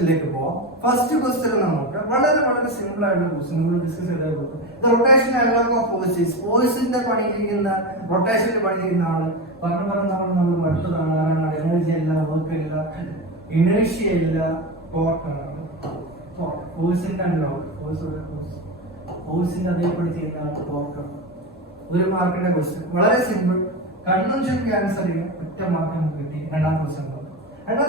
ക്വസ്റ്റ്യനിലേക്ക് പോവാം. First question നമുക്ക് വളരെ വളരെ സിമ്പിൾ ആയിട്ടുള്ള ക്വസ്റ്റ്യൻ നമ്മൾ ഡിസ്കസ് ചെയ്തത് റൊട്ടേഷൻ അലോങ് ഓഫ് ഫോഴ്സസ്. ഫോഴ്സിന്റെ പണിയിരിക്കുന്ന റൊട്ടേഷന്റെ പണിയിരിക്കുന്ന ആള് നമ്മൾ മടുത്തതാണ്. ആരാണ്? എനർജി ഇല്ല, വർക്ക് ഇല്ല, ഇനേഷ്യ ഇല്ല, ടോർക്കാണ്. ഫോഴ്സിന്റെ അലോങ് ഫോഴ്സിന്റെ അതേപടി ചെയ്യുന്ന ആൾ ടോർക്ക്. ഒരു മാർക്കിന്റെ ക്വസ്റ്റ്യൻ വളരെ സിമ്പിൾ. കണ്ണും ചുരുക്കി ആൻസർ ചെയ്യാം. ഒറ്റ മാർക്ക് നമുക്ക് കിട്ടി. രണ്ടാമത്തെ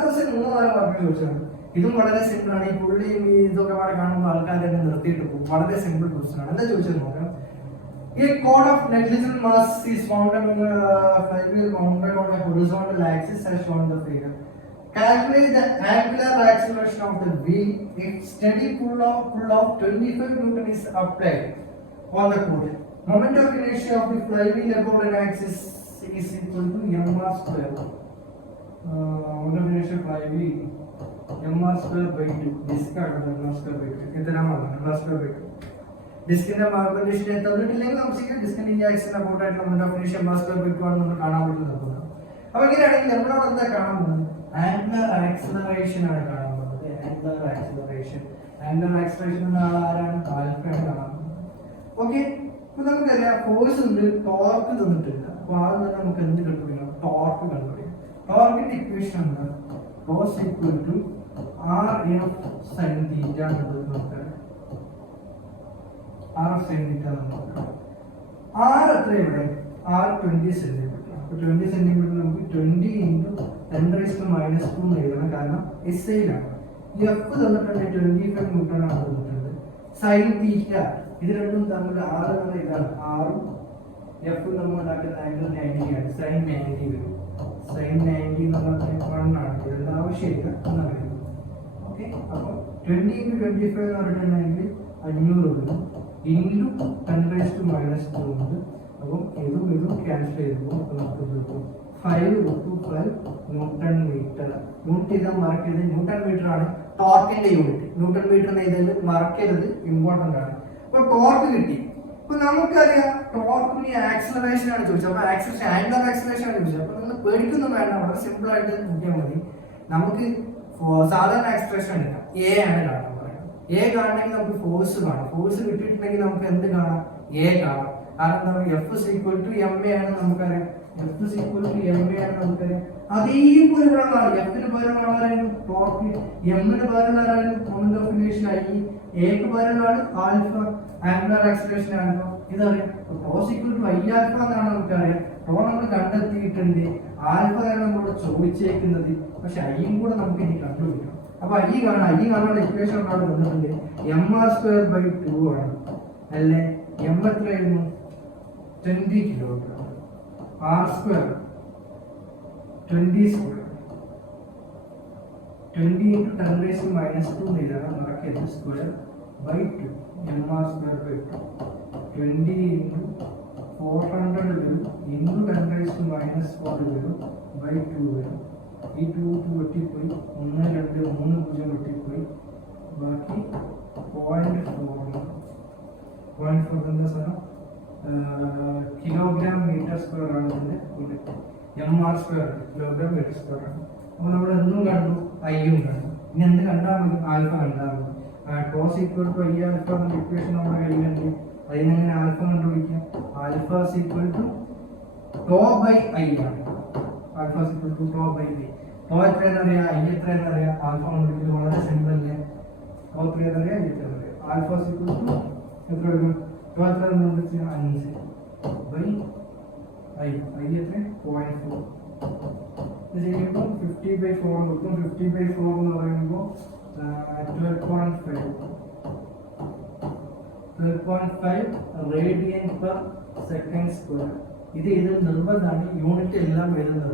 ക്വസ്റ്റ്യൻ 3-4 മാർക്ക് ചോദിച്ചാണ്. ഇതും വളരെ സിമ്പിൾ ആണ്. ഈ പുള്ളിയും ഈ ഇതൊക്കെ പാടെ കാണുമ്പോൾ ആൾക്കാരെ നിർത്തിയിട്ട് പോകും. വളരെ സിമ്പിൾ ക്വസ്റ്റ്യൻ ആണ്. എന്താ ചോദിച്ചത് നോക്കാം. A cone of negligible mass is found on a flywheel mounted on a horizontal axis as shown in the figure. Calculate the angular acceleration of the wheel if steady pull of 25 Newton is applied on the cone. Moment of inertia of the flywheel about an axis is equal to mr square. Moment of inertia flywheel mr square by 2. Discard mr square by 2. എത്രയാണ് mr square by 2. ഡിസ്കിന്റെ മാർഗനിഷ്ഠയെ തന്നിട്ടില്ലെങ്കിൽ നമുക്ക് ഡിസ്കിന്റെ ഈ ആക്സിന് about ആയിട്ട് നമ്മുടെ definition master ബിറ്റുമാണ് നമ്മൾ കാണാൻ പറ്റുന്നത്. അപ്പൊ ഇങ്ങനെയാണെങ്കിൽ നമ്മളോട് എന്താ കാണാൻ പോകുന്നത്? ആംഗുലർ ആക്സിലറേഷൻ ആണ് കാണാൻ പോകുന്നത്. ആംഗുലർ ആക്സിലറേഷൻ എന്ന ആളാരാണ്? ആൽഫയാണ് കാണാൻ പോകുന്നത്. ഓക്കെ, അപ്പൊ നമുക്കറിയാം ഫോഴ്സ് ഉണ്ട്, ടോർക്ക് തന്നിട്ടില്ല. അപ്പൊ ആദ്യം തന്നെ നമുക്ക് എന്ത് കണ്ടുപിടിക്കണം? ടോർക്ക് കണ്ടുപിടിക്കണം. ടോർക്കിന്റെ ഇക്വേഷൻ ഉണ്ട് tau's equal to R F sine theta എന്നുള്ളത് നമുക്കറിയാം. R of sin theta നമുക്ക് R എത്ര ഇവിടെ? R 20 centimetre. അപ്പോൾ 20 സെന്റിമീറ്റർ നമുക്ക് 20 × 10⁻² എന്ന് എഴുതണം. കാരണം SI ലാണ്. F തന്നിട്ടുണ്ട് 25 ന്യൂട്ടൺ ആണ് തന്നിട്ടുണ്ട്. sin തീറ്റ ഇത് രണ്ടും തമ്മിൽ R എന്ന ഇതാണ്. R ഉം F ഉം നമ്മൾ ഉണ്ടാക്കുന്ന ആംഗിൾ 90 ആണ്. sin 90 വരും. sin 90 എന്നുള്ളത് 1 ആണ്. ഇതിന്റെ ആവശ്യമില്ല എന്നറിയാം. ഓക്കെ, അപ്പോൾ 20 × 25 എന്ന് പറഞ്ഞിട്ടുണ്ടെങ്കിൽ 500 വരും. ഇൻറ്റു 10⁻² ഉണ്ട്. അപ്പം ഇതും ക്യാൻസൽ ചെയ്യുമ്പോൾ നമുക്ക് കിട്ടും 5 ന്യൂട്ടൺ മീറ്റർ. ന്യൂട്ട് ചെയ്താൽ മറക്കരുത്, ന്യൂട്ടൺ മീറ്റർ ആണ് ടോർക്കിന്റെ യൂണിറ്റ്. ന്യൂട്ടൺ മീറ്റർ ചെയ്തതിൽ മറക്കരുത്, ഇമ്പോർട്ടന്റ് ആണ്. അപ്പൊ ടോർക്ക് കിട്ടി. അപ്പൊ നമുക്കറിയാം ടോർക്കിന് ആക്സിലറേഷൻ ആണ് ചോദിച്ചത്. അപ്പൊ ആക്സിലറേഷൻ ആംഗുലർ ആക്സിലറേഷൻ ആണ് ചോദിച്ചത്. അപ്പൊ നിങ്ങൾ പേടിക്കൊന്നും വേണ്ട, വളരെ സിമ്പിൾ ആയിട്ട് നോക്കിയാൽ മതി. നമുക്ക് സാധാരണ ആക്സിലറേഷൻ എടുക്കാം. എ ആണ് കാണാൻ എ കാണണമെങ്കിൽ നമുക്ക് ഫോഴ്സ് കാണാം. ഫോഴ്സ് കിട്ടിയിട്ടുണ്ടെങ്കിൽ നമുക്ക് എന്ത് കാണാം? എ കാണാം. കാരണം എന്താ? F = ma ആണ് നമുക്കറിയാം. F = ma ആണ് നമുക്കറിയാം. അതേപോലെയുള്ള എഫിന് പകരമുള്ള ആരായിരുന്നു? ടോർക്ക്. എമ്മിന് പകരമുള്ള ആരായിരുന്നു? Moment of inertia I. എക്ക് പകരമുള്ള ആൽഫ, ആംഗുലർ ആക്സിലറേഷൻ ആൽഫ. ഇതറിയാം. ടോസ് = I ആൽഫ എന്നാണ് നമുക്കറിയാം. ടോ നമ്മൾ കണ്ടെത്തിയിട്ടുണ്ട്. ആൽഫ ആണ് നമ്മളോട് ചോദിച്ചേക്കുന്നത്. പക്ഷെ ഐയും കൂടെ നമുക്ക് ഇനി കണ്ടുപിടിക്കണം. അപ്പൊ I കാണാനുള്ള ഇക്വേഷൻ ആണ് വന്നിട്ടുണ്ട്. mr²/2 ആണ് അല്ലേ? m എത്രയായിരുന്നു? 20 കിലോഗ്രാം. r² 20² 20 × 10⁻² ഇതാണ് മറക്കരുത്. സ്ക്വയർ ബൈ 2 mr²/2 20 × 400 വരും. ഇൻറ്റു 10⁻² വരും. ബൈ 2 വരും. ഈ 2 വെട്ടിപ്പോയി. 1 2 3 0 വെട്ടിപ്പോയി. ബാക്കി 0.4 എന്താ സാധനം? കിലോഗ്രാം മീറ്റർ സ്ക്വയർ ആണ് ഇതിന്റെ unit. mr² kilogram metre square ആണ്. അപ്പൊ നമ്മൾ എന്നും കണ്ടു, ഐയും കണ്ടു. ഇനി എന്ത് കണ്ടാൽ മതി? ആൽഫ കണ്ടാൽ മതി. ടോസ് = I ആൽഫ എന്ന ഇക്വേഷൻ നമ്മുടെ കയ്യിലുണ്ട്. അതിനെങ്ങനെ ആൽഫ കണ്ടുപിടിക്കാം? ആൽഫ = τ/I ആണ്. Alpha = τ/I. ടോ എത്രയെന്നറിയാം, ഐ എത്രയെന്നറിയാം. ആൽഫ കണ്ടുപിടിക്കുന്നത് വളരെ സിമ്പിൾ അല്ലേ? ടോ എത്രയെന്നറിയാം, ഐ എത്രയെന്നറിയാം. ആൽഫ എത്ര എടുക്കും? ടോ എത്ര 5/I. ഐ എത്ര? 0.4. ഇത് ചെയ്യുമ്പോൾ 50/4 കൊടുക്കും. 50/4 എന്ന് പറയുമ്പോൾ 12.5 റേഡിയൻ പെർ സെക്കൻഡ് സ്ക്വയർ. ഇത് നിർബന്ധമാണ്. യൂണിറ്റ് എല്ലാം വരുന്നത്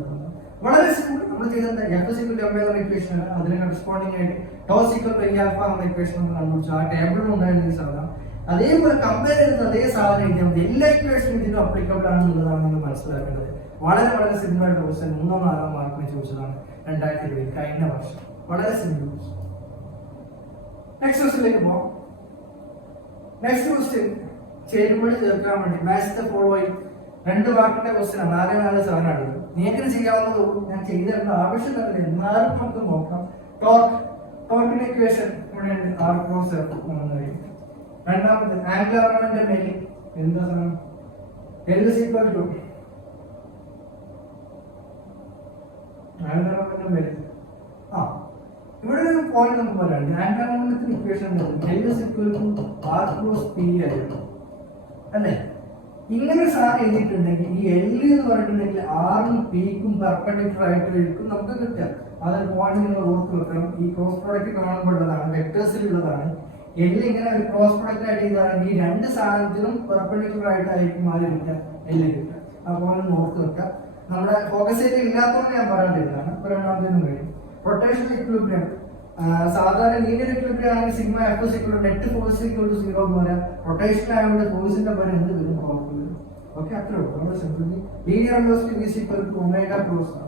വളരെ സിമ്പിൾ. നമ്മൾ ചെയ്തത് F = ma എന്ന ഇക്വേഷൻ ആണ്. അതിന് കറസ്പോണ്ടിങ് ആയിട്ട് ടോസ് = I ആൽഫ എന്ന ഇക്വേഷൻ നമ്മൾ കണ്ടുപിടിച്ചു. ആ ടേബിളിൽ ഉണ്ടായിരുന്ന സാധനം അതേപോലെ കമ്പയർ ചെയ്യുന്ന അതേ സാധനം എഴുതിയാൽ മതി. എല്ലാ ഇക്വേഷനും ഇതിന് അപ്ലിക്കബിൾ ആണെന്നുള്ളതാണ് നമ്മൾ മനസ്സിലാക്കേണ്ടത്. വളരെ വളരെ സിമ്പിൾ ആയിട്ട് ക്വസ്റ്റ്യൻ 3-4 മാർക്കിന് ചോദിച്ചതാണ് 2020 കഴിഞ്ഞ വർഷം. വളരെ സിമ്പിൾ. നെക്സ്റ്റ് ക്വസ്റ്റ്യനിലേക്ക് പോകാം. നെക്സ്റ്റ് ക്വസ്റ്റ്യൻ ചേരുമ്പോൾ ചേർക്കാൻ വേണ്ടി മാച്ച് ദ ഫോളോയിങ് 2 വാക്കിന്റെ ക്വസ്റ്റ്യൻ ആണ്. 4 സാധനമാണ് ഇത്. നിങ്ങൾക്ക് ചെയ്യാവുന്നതുള്ളൂ. ഞാൻ ചെയ്തേണ്ട ആവശ്യമില്ല. എന്നാലും നമുക്ക് നോക്കാം. ടോർക്ക് ടോർക്കിന്റെ ഇക്വേഷൻ ഇവിടെ ഉണ്ട്, ആർ ക്രോസ് എഫ് കഴിയും. രണ്ടാമത് ആംഗുലർ മൊമെന്റം മേക്കിംഗ് എന്താ സാധനം, L is equal to angular momentum making. ഇവിടെ ഒരു പോയിന്റ് നമുക്ക് പറയാം, ആംഗുലർ മൊമെന്റത്തിന്റെ equation L is equal to r cross p ആയിരുന്നു അല്ലേ. ഇങ്ങനെ സാധനം എഴുതിയിട്ടുണ്ടെങ്കിൽ ഈ L എന്ന് പറഞ്ഞിട്ടുണ്ടെങ്കിൽ ആറും പിക്കും പെർപെൻഡിക്കുലർ ആയിട്ട് ആയിരിക്കും നമുക്ക് കിട്ടുക. അതൊരു പോയിന്റ് നിങ്ങൾ ഓർത്ത് വെക്കണം. ഈ ക്രോസ് പ്രോഡക്റ്റ് കാണുമ്പോഴുള്ളതാണ്, വെക്ടേഴ്സിലുള്ളതാണ്. L ഇങ്ങനെ ഒരു ക്രോസ് പ്രോഡക്റ്റ് ആയിട്ട് ചെയ്താണെങ്കിൽ ഈ രണ്ട് സാധനത്തിനും പെർപെൻഡിക്കുലർ ആയിട്ടായിരിക്കും ആര് കിട്ടുക, L കിട്ടുക. ആ പോയിന്റ് ഓർത്ത് വെക്കുക. നമ്മുടെ ഫോക്കസ് ഏരിയ ഇല്ലാത്തതുകൊണ്ട് ഞാൻ പറയാണ്ടിരുന്നതാണ്. ഇപ്പൊ രണ്ടാമത്തേനും കഴിയും. റൊട്ടേഷണൽ ഇക്വിലിബ്രിയം സാധാരണ ലീനിയർ ഇക്വിലിബ്രിയം ആണെങ്കിൽ sigma F is equal to net force equal to 0 എന്ന് പറയാം. റൊട്ടേഷൻ ആയതുകൊണ്ട് ഫോഴ്സിന്റെ പകരം എന്ത് വരും, പവർ വരും. ഓക്കെ, അത്രേ ഉള്ളൂ. നമ്മുടെ simply linear velocity v is equal to omega cross ആണ്.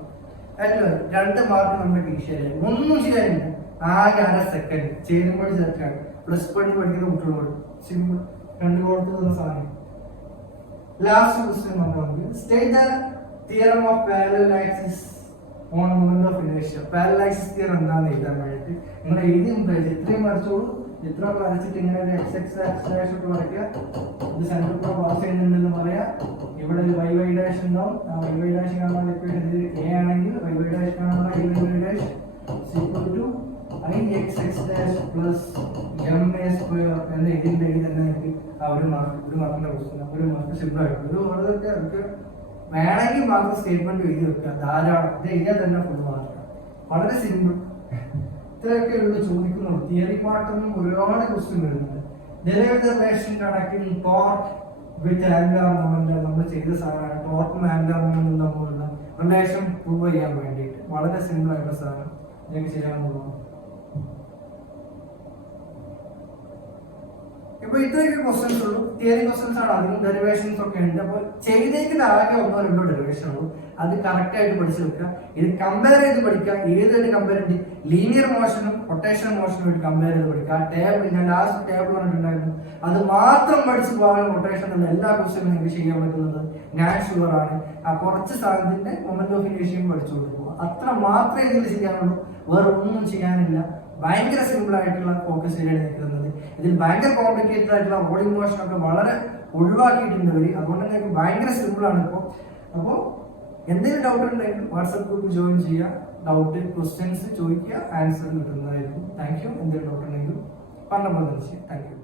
രണ്ട് മാർക്ക് നമ്മുടെ ഈശ്വരായി ഒന്നും ചെയ്യാനില്ല. ആകെ അര സെക്കൻഡ് ചേരുമ്പോൾ സെറ്റാണ്. പ്ലസ് വൺ പഠിക്കുന്ന കുട്ടികളോട് സിമ്പിൾ രണ്ട് കൊടുക്കുന്ന സാധനം. ലാസ്റ്റ് ക്വസ്റ്റ്യൻ നമുക്ക് state the theorem of parallel axis on moment of ഇനേഷ്യ. പാരലൽ ആക്സിസ് തിയറം എന്താണെന്ന് എഴുതാൻ വേണ്ടിയിട്ട് നിങ്ങൾ എഴുതി ഇത്രയും വരച്ചോളൂ. ഇത്ര വരച്ചിട്ട് ഇങ്ങനെ ഒരു എക്സ് എക്സ് ആക്സ് ഒക്കെ വരയ്ക്കുക. ഇത് സെന്റർ കൂടെ പാസ് ചെയ്യുന്നുണ്ടെന്ന് പറയാം. ഇവിടെ ഒരു വൈ വൈ ഡാഷ് ഉണ്ടാവും. ആ വൈ വൈ ഡാഷ് കാണാൻ ഇക്വേഷൻ എ ആണെങ്കിൽ വൈ വൈ ഡാഷ് കാണാൻ I Y Y dash equal to I X X dash plus M A square എന്ന് എഴുതിയിട്ടുണ്ടെങ്കിൽ തന്നെ എനിക്ക് ആ ഒരു മാർക്കിന്റെ ക്വസ്റ്റ്യൻ ഒരു മാർക്ക് സിമ്പിൾ ആയിട്ട് ഒരു വളരെ വേണമെങ്കിൽ മാത്രം സ്റ്റേറ്റ്മെന്റ് എഴുതി വെക്കുക. ധാരാളം ഇത് എഴുതിയാൽ തന്നെ ഫുൾ മാർക്ക്. വളരെ സിമ്പിൾ. ഇത്രയൊക്കെ ഉള്ളു ചോദിക്കുന്നുള്ളൂ. തിയറി പാർട്ടൊന്നും ഒരുപാട് ക്വസ്റ്റ്യൻ വരുന്നുണ്ട്. ഡെറിവേറ്റീവ് റിലേഷൻ കണക്റ്റിംഗ് ടോർക്ക് വിത്ത് ആംഗുലർ മൊമെന്റ് നമ്മൾ ചെയ്ത സാധനമാണ്. ടോർക്കും ആംഗുലർ മൊമെന്റും തമ്മിലുള്ള റിലേഷൻ പ്രൂവ് ചെയ്യാൻ വേണ്ടിയിട്ട് വളരെ സിമ്പിൾ ആയിട്ടുള്ള സാധനം നിങ്ങൾക്ക് ചെയ്യാവുന്നതാണ്. ഇപ്പൊ ഇത്രയൊക്കെ ക്വസ്റ്റ്യൻസ് ഉള്ളൂ. തിയറി ക്വസ്റ്റ്യൻസ് ആണ്, അതിനും ഡെറിവേഷൻസ് ഒക്കെ ഉണ്ട്. അപ്പോൾ ചെയ്തേക്കിൽ ആകെ ഒന്നോ രണ്ടോ ഡെറിവേഷൻ ഉള്ളൂ. അത് കറക്റ്റ് ആയിട്ട് പഠിച്ചു വെക്കുക. ഇത് കമ്പയർ ചെയ്ത് പഠിക്കുക. ഏതായിട്ട് കമ്പയർ ചെയ്ത് ലീനിയർ മോഷനും റൊട്ടേഷണൽ മോഷനും ആയിട്ട് കമ്പയർ ചെയ്ത് പഠിക്കുക. ആ ടേബിൾ ഞാൻ ലാസ്റ്റ് ടേബിൾ പറഞ്ഞിട്ടുണ്ടായിരുന്നു, അത് മാത്രം പഠിച്ചു പോകാൻ റൊട്ടേഷൻ ഉള്ള എല്ലാ ക്വസ്റ്റ്യനും നിങ്ങൾക്ക് ചെയ്യാൻ പറ്റുന്നത് ഞാൻ ഷുവർ ആണ്. ആ കുറച്ച് സാധനത്തിന്റെ മൊമെന്റ് ഓഫ് ഇനേഷ്യം പഠിച്ചു കൊടുക്കുക. അത്ര മാത്രമേ ഇതിൽ ചെയ്യാനുള്ളൂ, വേറെ ഒന്നും ചെയ്യാനില്ല. ഭയങ്കര സിമ്പിൾ ആയിട്ടുള്ള ഫോക്കസ് ഏരിയയാണ് നിൽക്കുന്നത്. ഇതിൽ ഭയങ്കര കോംപ്ലിക്കേറ്റഡ് ആയിട്ടുള്ള റോളിംഗ് മോഷൻ ഒക്കെ വളരെ ഒഴിവാക്കിയിട്ടുണ്ട് ഇവര്. അതുകൊണ്ട് തന്നെ ഭയങ്കര സിമ്പിൾ ആണ് ഇപ്പോൾ. അപ്പോൾ എന്തെങ്കിലും ഡൗട്ട് ഉണ്ടെങ്കിൽ വാട്സ്ആപ്പ് ഗ്രൂപ്പ് ജോയിൻ ചെയ്യുക. ഡൗട്ട് ക്വസ്റ്റ്യൻസ് ചോദിക്കുക, ആൻസർ കിട്ടുന്നതായിരിക്കും. Thank you. എന്തെങ്കിലും ഡൗട്ട് ഉണ്ടെങ്കിൽ പറഞ്ഞപ്പോൾ താങ്ക് യു.